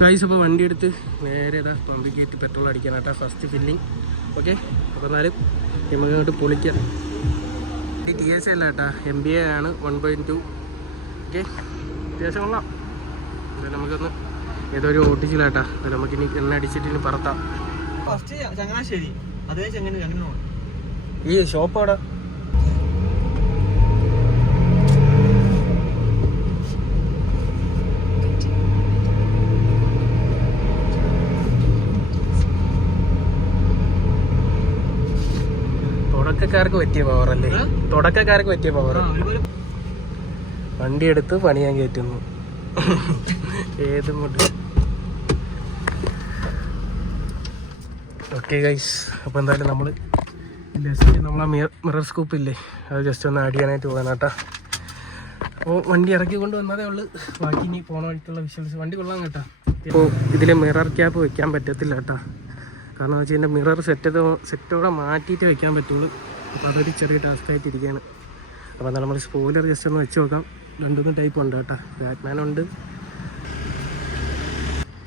Guys അപ്പോൾ വണ്ടി എടുത്ത് നേരെ ഇതാ പമ്പിൽ കയറ്റി പെട്രോൾ അടിക്കാനാട്ടാ ഫസ്റ്റ് ഫില്ലിങ് ഓക്കെ അപ്പോൾ എന്നാലും നമുക്ക് ഇങ്ങോട്ട് പൊളിക്കാം. ടി എസ് അല്ല കേട്ടാ എം ബി എ ആണ് വൺ പോയിന്റ് ടു ഓക്കെ അത്യാവശ്യം കൊള്ളാം. എന്തായാലും നമുക്കൊന്ന് ഏതോ ഒരു ഓട്ടിച്ചില്ലാട്ടാ എന്തായാലും നമുക്കിനി എണ്ണ അടിച്ചിട്ട് ഇനി പറത്താം. ഫസ്റ്റ് ചങ്ങനാശ്ശേരി. അതേ ചങ്ങനെ ഈ ഷോപ്പ് അവിടെ തുടക്കക്കാർക്ക് പറ്റിയ പവർ അല്ലേ? തുടക്കക്കാർക്ക് പറ്റിയ പവർ വണ്ടി എടുത്ത് പണിയാൻ കയറ്റുന്നു. ഏതും കൊണ്ട്. ഓക്കെ ഗൈസ് അപ്പോൾ എന്തായാലും നമ്മൾ ജസ്റ്റ് നമ്മളെ മിറർ മിറർ സ്കൂപ്പ് ഇല്ലേ? അത് ജസ്റ്റ് ഒന്ന് ആഡ് ചെയ്യാനായിട്ട് പോകാൻ കേട്ടാ. അപ്പോൾ വണ്ടി ഇറക്കി കൊണ്ട് വന്നതേ ഉള്ളൂ. ബാക്കി ഇനി പോണ വഴിക്കുള്ള വിഷ്വൽസ് വണ്ടി കൊള്ളാൻ കേട്ടോ. അപ്പോൾ ഇതിൽ മിറർ ക്യാപ്പ് വെക്കാൻ പറ്റത്തില്ല കേട്ടാ. കാരണം വെച്ചാൽ എന്റെ മിറർ സെറ്റ് സെറ്റോടെ മാറ്റിയിട്ട് വെക്കാൻ പറ്റുള്ളൂ. അപ്പോൾ അതൊരു ചെറിയ ടാസ്ക് ആയിട്ട് ഇരിക്കുകയാണ് അപ്പോൾ നമ്മൾ സ്പോയിലർ ജസ്റ്റ് ഒന്ന് വെച്ച് നോക്കാം. രണ്ടുമൂന്ന് ടൈപ്പ് ഉണ്ട് കേട്ടോ. ബാറ്റ്മാൻ ഉണ്ട്.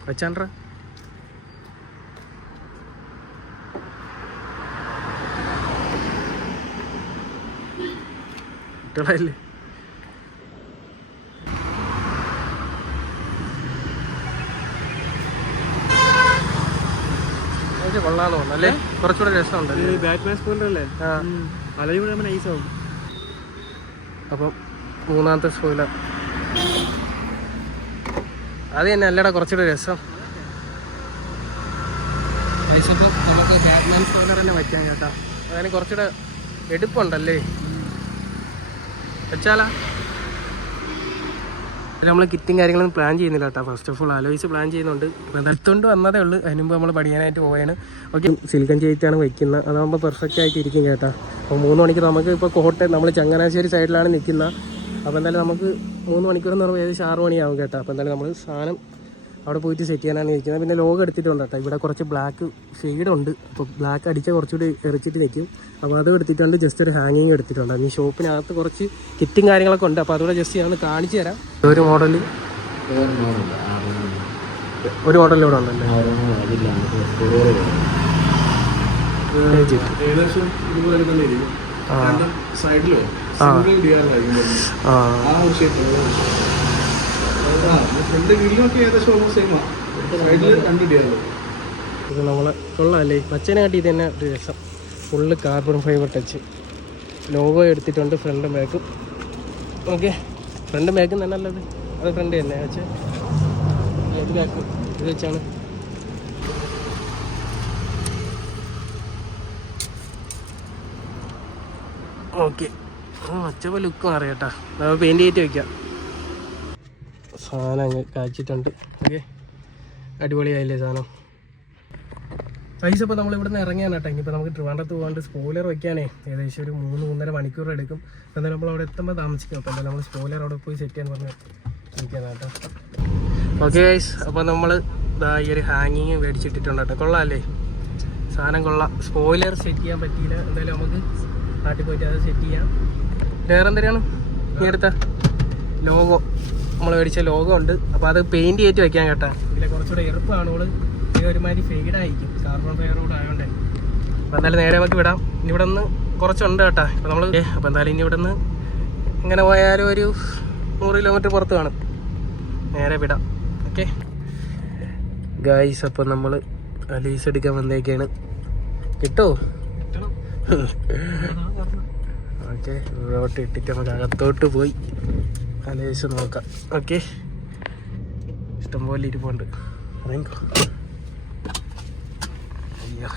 വെച്ചാണ്ട്ര കുട്ടികളല്ലേ? ഓക്കെ കൊള്ളാന്ന് തോന്നുന്നു അല്ലേ? കുറച്ചുകൂടെ രസമുണ്ട്. ബാറ്റ്മാൻ സ്പോയിലർ അല്ലേ? നമ്മൾ അപ്പം മൂന്നാമത്തെ സ്പോയിലർ അത് തന്നെ അല്ലടാ കുറച്ചുകൂടെ രസം. ഐസപ്പം നമുക്ക് ബാറ്റ്മാൻ സ്പോയിലർ തന്നെ വയ്ക്കാൻ കേട്ടോ. അതിന് കുറച്ചുകൂടെ എടുപ്പുണ്ടല്ലേ? വെച്ചാലാ? നമ്മൾ കിറ്റും കാര്യങ്ങളൊന്നും പ്ലാൻ ചെയ്യുന്നില്ല കേട്ടോ. ഫസ്റ്റ് ഓഫ് ഓൾ ആലോചിച്ച് പ്ലാൻ ചെയ്യുന്നുണ്ട്. എടുത്തുകൊണ്ട് വന്നതേ ഉള്ളൂ. അതിന് മുമ്പ് നമ്മൾ പഠിക്കാനായിട്ട് പോവുകയാണ് ഓക്കെ. സിൽക്കൻ ചെയ്തിട്ടാണ് വയ്ക്കുന്നത് അതാകുമ്പോൾ പെർഫെക്റ്റ് ആയിട്ട് ഇരിക്കും കേട്ടോ. അപ്പോൾ മൂന്ന് മണിക്ക് നമുക്ക് ഇപ്പോൾ കോട്ടയം നമ്മൾ ചങ്ങനാശ്ശേരി സൈഡിലാണ് നിൽക്കുന്നത് അപ്പോൾ എന്തായാലും നമുക്ക് മൂന്ന് മണിക്കൂർ എന്ന് പറയുമ്പോൾ ഏകദേശം ആറ് മണിയാവും കേട്ടോ. അപ്പോൾ എന്തായാലും നമ്മൾ സാധനം അവിടെ പോയിട്ട് സെറ്റ് ചെയ്യാനാണ് ഇരിക്കുന്നത് പിന്നെ ലോഗ് എടുത്തിട്ടുണ്ട് കേട്ടോ. ഇവിടെ കുറച്ച് ബ്ലാക്ക് ഷെയ്ഡ് ഉണ്ട്. അപ്പോൾ ബ്ലാക്ക് അടിച്ചാൽ കുറച്ചുകൂടി എറിച്ചിട്ട് നിൽക്കും അപ്പോൾ അത് എടുത്തിട്ടുണ്ട്. ജസ്റ്റ് ഒരു ഹാങ്ങിങ് എടുത്തിട്ടുണ്ട്. ഈ ഷോപ്പിനകത്ത് കുറച്ച് കിറ്റും കാര്യങ്ങളൊക്കെ ഉണ്ട്. അപ്പോൾ അതുകൂടെ ജസ്റ്റ് ഞാൻ കാണിച്ചു തരാം. ഒരു മോഡൽ ഒരു മോഡൽ ഇവിടെ ഉണ്ടല്ലേ? ഏകദേശം ഇതുപോലെ തന്നെ ഇരിക്കും. സൈഡിലോ ആ. ആ. ആ ഫ്രണ്ട് ഗ്രില്ലൊക്കെ ഏകദേശം ഓൾമോസ്റ്റ് സെയിമാണ് സൈഡിൽ രണ്ട് ഡിയാറ് ഇത് നമ്മളെ കൊള്ളാമല്ലേ പച്ചനെ കാട്ടി തന്നെ ഒരു രസം. Full carbon fibre touch logo എടുത്തിട്ടുണ്ട് ഫ്രണ്ട് ബാക്കും ഓക്കെ ഫ്രണ്ട് ബാക്കും തന്നെ നല്ലത് അത് ഫ്രണ്ട് തന്നെ. വെച്ച് ഏത് ബാക്കും ഇത് വെച്ചാണ്. ഓക്കെ അച്ചപ്പോൾ ലുക്ക് മാറിയാട്ടാ പെയിന്റ് ചെയ്തിട്ട് വെക്കാം. സാധനം അങ്ങ് കാച്ചിട്ടുണ്ട്. ഓക്കെ. അടിപൊളിയായില്ലേ സാധനം. പൈസ ഇപ്പോൾ നമ്മൾ ഇവിടുന്ന് ഇറങ്ങിയാണ് കേട്ടോ. ഇനിയിപ്പോൾ നമുക്ക് ട്രിവാൻഡ്രത്ത് പോകാണ്ട് സ്പോയിലർ വയ്ക്കാനേ ഏകദേശം ഒരു മൂന്ന് മൂന്നര മണിക്കൂർ എടുക്കും. എന്നാലും നമ്മൾ അവിടെ എത്തുമ്പോൾ താമസിക്കും. അപ്പോൾ നമ്മൾ സ്പോയിലർ അവിടെ പോയി സെറ്റ് ചെയ്യാൻ പറഞ്ഞു ഇരിക്കുകയാണ് കേട്ടോ. ഓക്കെ ഗൈസ് അപ്പോൾ നമ്മൾ ഇതാ ഈ ഒരു ഹാങ്ങിങ് മേടിച്ചിട്ടിട്ടുണ്ട് കേട്ടോ. കൊള്ളാമല്ലേ സാധനം കൊള്ളാം. സ്പോയിലർ സെറ്റ് ചെയ്യാൻ പറ്റിയില്ല. എന്തായാലും നമുക്ക് നാട്ടിൽ പോയിട്ട് അത് സെറ്റ് ചെയ്യാം. വേറെ എന്തിനാണ് ഈ അടുത്ത ലോഗോ. നമ്മൾ മേടിച്ച ലോഗോ ഉണ്ട് അപ്പോൾ അത് പെയിന്റ് ചെയ്തിട്ട് വെക്കാൻ കേട്ടാ. ഇതിലെ കുറച്ചുകൂടെ എളുപ്പമാണ് ഇത് ഒരുമാതിരി ഫെയ്ഡ് ആയിരിക്കും. കാർബൺ ഫയർ കൂടെ ആയതുകൊണ്ടേ അപ്പോൾ എന്തായാലും നേരെ നമുക്ക് വിടാം. ഇനി ഇവിടെ നിന്ന് കുറച്ചുണ്ട് കേട്ടാ. ഇപ്പോൾ നമ്മൾ അപ്പോൾ എന്തായാലും ഇനി ഇവിടെ നിന്ന് ഇങ്ങനെ പോയാലും ഒരു നൂറ് കിലോമീറ്റർ പുറത്ത് കാണും. നേരെ വിടാം. ഓക്കെ ഗായ്സ് അപ്പോൾ നമ്മൾ അലീസ് എടുക്കാൻ വന്നേക്കാണ്. കിട്ടോ? ഓക്കെ ഇവിടോട്ട് ഇട്ടിട്ട് നമുക്ക് അകത്തോട്ട് പോയി. അലേസ് നോക്കാം. ഓക്കെ. ഇഷ്ടംപോലെ ഇരിപ്പുണ്ട്. ഇറങ്ങിക്കോ. അയ്യോ.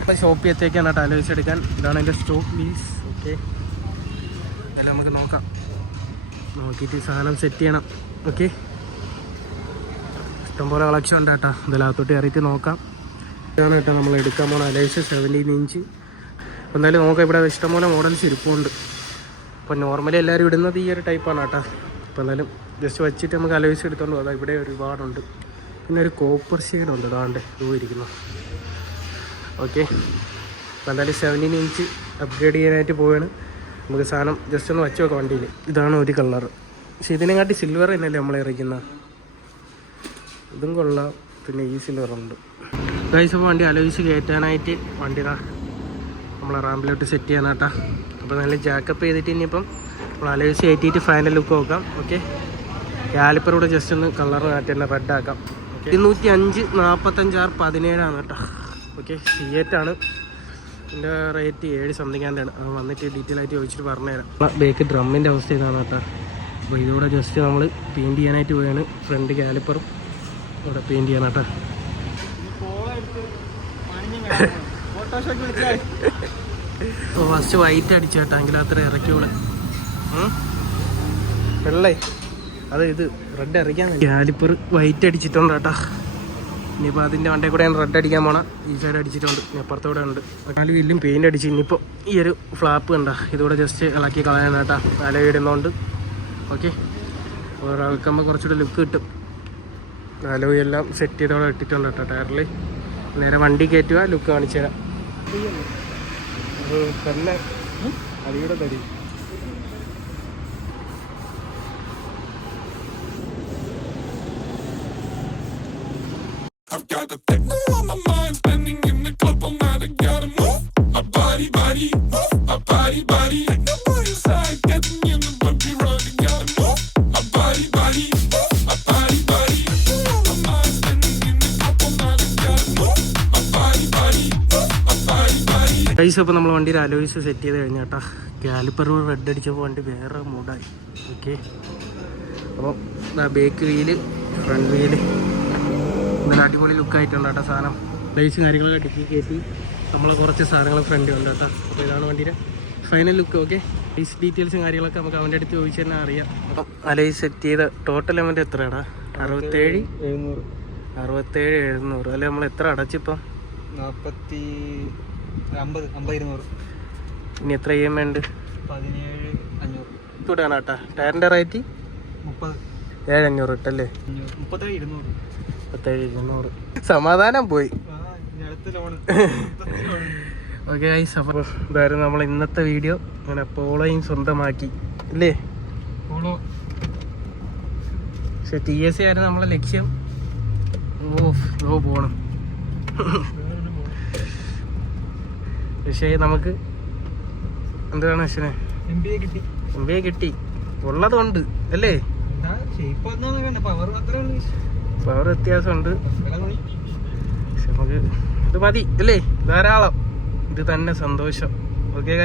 അപ്പം ഷോപ്പിൽ എത്തിയേക്കാണ് കേട്ടോ ആലോചിച്ചെടുക്കാൻ. ഇതാണ് എന്റെ സ്റ്റോക്ക് മീൻസ് ഓക്കെ. അല്ല നമുക്ക് നോക്കാം. നോക്കിയിട്ട് സാധനം സെറ്റ് ചെയ്യണം. ഓക്കെ. ഇഷ്ടംപോലെ കളക്ഷൻ ഉണ്ട് കേട്ടോ. ഇതിലകത്തോട്ട് കയറിയിട്ട് നോക്കാം. ഇതാണ് കേട്ടോ നമ്മൾ എടുക്കാൻ പോണ അലൈസ് സെവന്റീൻ ഇഞ്ച് അപ്പോൾ എന്തായാലും നമുക്ക് ഇവിടെ ഇഷ്ടംപോലെ മോഡൽസ് ഇരിപ്പുണ്ട്. അപ്പോൾ നോർമലി എല്ലാവരും ഇടുന്നത് ഈ ഒരു ടൈപ്പാണ് കേട്ടോ അപ്പോൾ എന്തായാലും ജസ്റ്റ് വെച്ചിട്ട് നമുക്ക് അലോയിസ് എടുത്തോണ്ട് പോകാം ഇവിടെ ഒരുപാടുണ്ട്. പിന്നെ ഒരു കോപ്പർ ഷെയ്ഡ് ഉണ്ട് അതാണ്ട് ഇരിക്കുന്നു ഓക്കെ അപ്പോൾ എന്തായാലും സെവന്റീൻ ഇഞ്ച് അപ്ഗ്രേഡ് ചെയ്യാനായിട്ട് പോവുകയാണ് നമുക്ക് സാധനം ജസ്റ്റ് ഒന്ന് വെച്ച് നോക്കാം വണ്ടിയിൽ ഇതാണ് ഒരു കളർ പക്ഷേ ഇതിനെക്കാട്ടി സിൽവർ തന്നെയല്ലേ നമ്മൾ ഇറക്കുന്ന? ഇതും കൊള്ളാം. പിന്നെ ഈ സിൽവർ ഉണ്ട്. ഗൈസ് വണ്ടി അലോയിസ് കയറ്റാനായിട്ട് വണ്ടി ഇതാ നമ്മളെ റാമ്പിലോട്ട് സെറ്റ് ചെയ്യാൻ കേട്ടോ അപ്പോൾ നല്ല ജാക്കപ്പ് ചെയ്തിട്ട് ഇനിയിപ്പം നമ്മൾ ആലോചിച്ച് കയറ്റിയിട്ട് ഫൈനൽ ലുക്ക് നോക്കാം. ഓക്കെ കാലിപ്പറൂടെ ജസ്റ്റ് ഒന്ന് കളർ മാറ്റി തന്നെ റെഡ് ആക്കാം. ഇരുന്നൂറ്റി അഞ്ച് നാൽപ്പത്തഞ്ച് ആറ് പതിനേഴാണ് കേട്ടോ ഓക്കെ സി എറ്റ് ആണ്. ഇതിന്റെ റേറ്റ് ഏഴ് സംതിങ് ആണ്. അത് വന്നിട്ട് ഡീറ്റെയിൽ ആയിട്ട് ചോദിച്ചിട്ട് പറഞ്ഞുതരാം. ബേക്ക് ഡ്രമ്മിന്റെ അവസ്ഥ ഇതാണ് കേട്ടോ അപ്പോൾ ഇതിലൂടെ ജസ്റ്റ് നമ്മൾ പെയിന്റ് ചെയ്യാനായിട്ട് പോയാണ് ഫ്രണ്ട് കാലിപ്പറും ഇവിടെ കേട്ടോ അപ്പോൾ ഫസ്റ്റ് വൈറ്റ് അടിച്ച കേട്ടോ എങ്കിൽ അത്ര ഇറക്കിയോളെ. വെള്ളേ. അത് ഇത് റെഡ് ഇറക്കാൻ കാലിപ്പർ വൈറ്റ് അടിച്ചിട്ടുണ്ട് കേട്ടാ. ഇനിയിപ്പോൾ അതിന്റെ വണ്ടേ കൂടെ റെഡ് അടിക്കാൻ പോണ. ഈ സൈഡ് അടിച്ചിട്ടുണ്ട്. ഇനി അപ്പുറത്തൂടെ ഉണ്ട്. നാല് വീലും പെയിന്റ് അടിച്ച് ഇനിയിപ്പോൾ ഈ ഒരു ഫ്ലാപ്പ് കണ്ട? ഇതുകൂടെ ജസ്റ്റ് ഇളക്കി കളയാൻ കേട്ടാ. നാല് ഇടുന്നതുകൊണ്ട് ഓക്കെ ഒരാൾക്കുമ്പോൾ കുറച്ചുകൂടെ ലുക്ക് കിട്ടും. നാലോ എല്ലാം സെറ്റ് ചെയ്തോടെ ഇട്ടിട്ടുണ്ട് കേട്ടോ ടയറിൽ നേരെ വണ്ടി കയറ്റുക ലുക്ക് കാണിച്ചു തരാം അടിയുടെ തരി I've got the pickle on my mind, spending in the club all night. I gotta move my body, body, move my body, body. Guys അപ്പോൾ നമ്മൾ വണ്ടിയിൽ ആലോചിച്ച് സെറ്റ് ചെയ്ത് കഴിഞ്ഞ കേട്ടോ കാലിപ്പർ റെഡ് അടിച്ചപ്പോൾ വണ്ടി വേറെ മൂഡായി ഓക്കെ അപ്പോൾ ബേക്ക് വീൽ ഫ്രണ്ട് വീൽ നല്ല അടിപൊളി ലുക്കായിട്ടുണ്ട് കേട്ടോ സാധനം. ബേസ് കാര്യങ്ങളൊക്കെ ഡിക്കി കയറ്റി. നമ്മൾ കുറച്ച് സാധനങ്ങൾ ഫ്രണ്ട് ഉണ്ട് കേട്ടോ അപ്പോൾ ഇതാണ് വണ്ടിയുടെ ഫൈനൽ ലുക്ക് ഓക്കെ ലൈസ് ഡീറ്റെയിൽസും കാര്യങ്ങളൊക്കെ നമുക്ക് അവന്റെ അടുത്ത് ചോദിച്ചു തന്നെ അറിയാം. അപ്പം അലോയ്സ് സെറ്റ് ചെയ്ത ടോട്ടൽ എമൗണ്ട് എത്രയാടാ? അറുപത്തേഴ്? എഴുന്നൂറ്. അറുപത്തേഴ് എഴുന്നൂറ്. അല്ലെ നമ്മൾ എത്ര അടച്ചിപ്പം? നാൽപ്പത്തി അമ്പത് അമ്പത് ഇരുന്നൂറ്. ഇനി എത്ര ഇ എം ഐ ഉണ്ട് പതിനേഴ് അഞ്ഞൂറ്. ഇതൂടെയാണ് കേട്ടോ. ടയറിന്റെ റേറ്റ്? മുപ്പത്. ഏഴ് അഞ്ഞൂറ് ഇട്ടല്ലേ? മുപ്പത്തേഴ് ഇരുന്നൂറ്. പത്തേഴ് ഇരുന്നൂറ്. സമാധാനം പോയി. ഓക്കെ ആയി അപ്പോൾ ഇതായിരുന്നു നമ്മൾ ഇന്നത്തെ വീഡിയോ. അങ്ങനെ പോളയും സ്വന്തമാക്കി. ഇല്ലേ? പോളോ. പക്ഷെ ടി എസ് സി ആയിരുന്നു നമ്മളെ ലക്ഷ്യം. ഓ ഓ പോണം. പക്ഷേ നമുക്ക് എന്താണ് അശ്വനെ? എം ബി എ കിട്ടി. എം ബി എ കിട്ടി. ഉള്ളതുണ്ട് അല്ലേ? പവർ വ്യത്യാസമുണ്ട്. പക്ഷെ നമുക്ക് ഇത് മതി അല്ലേ? ധാരാളം. ഇത് തന്നെ സന്തോഷം. ഓക്കെ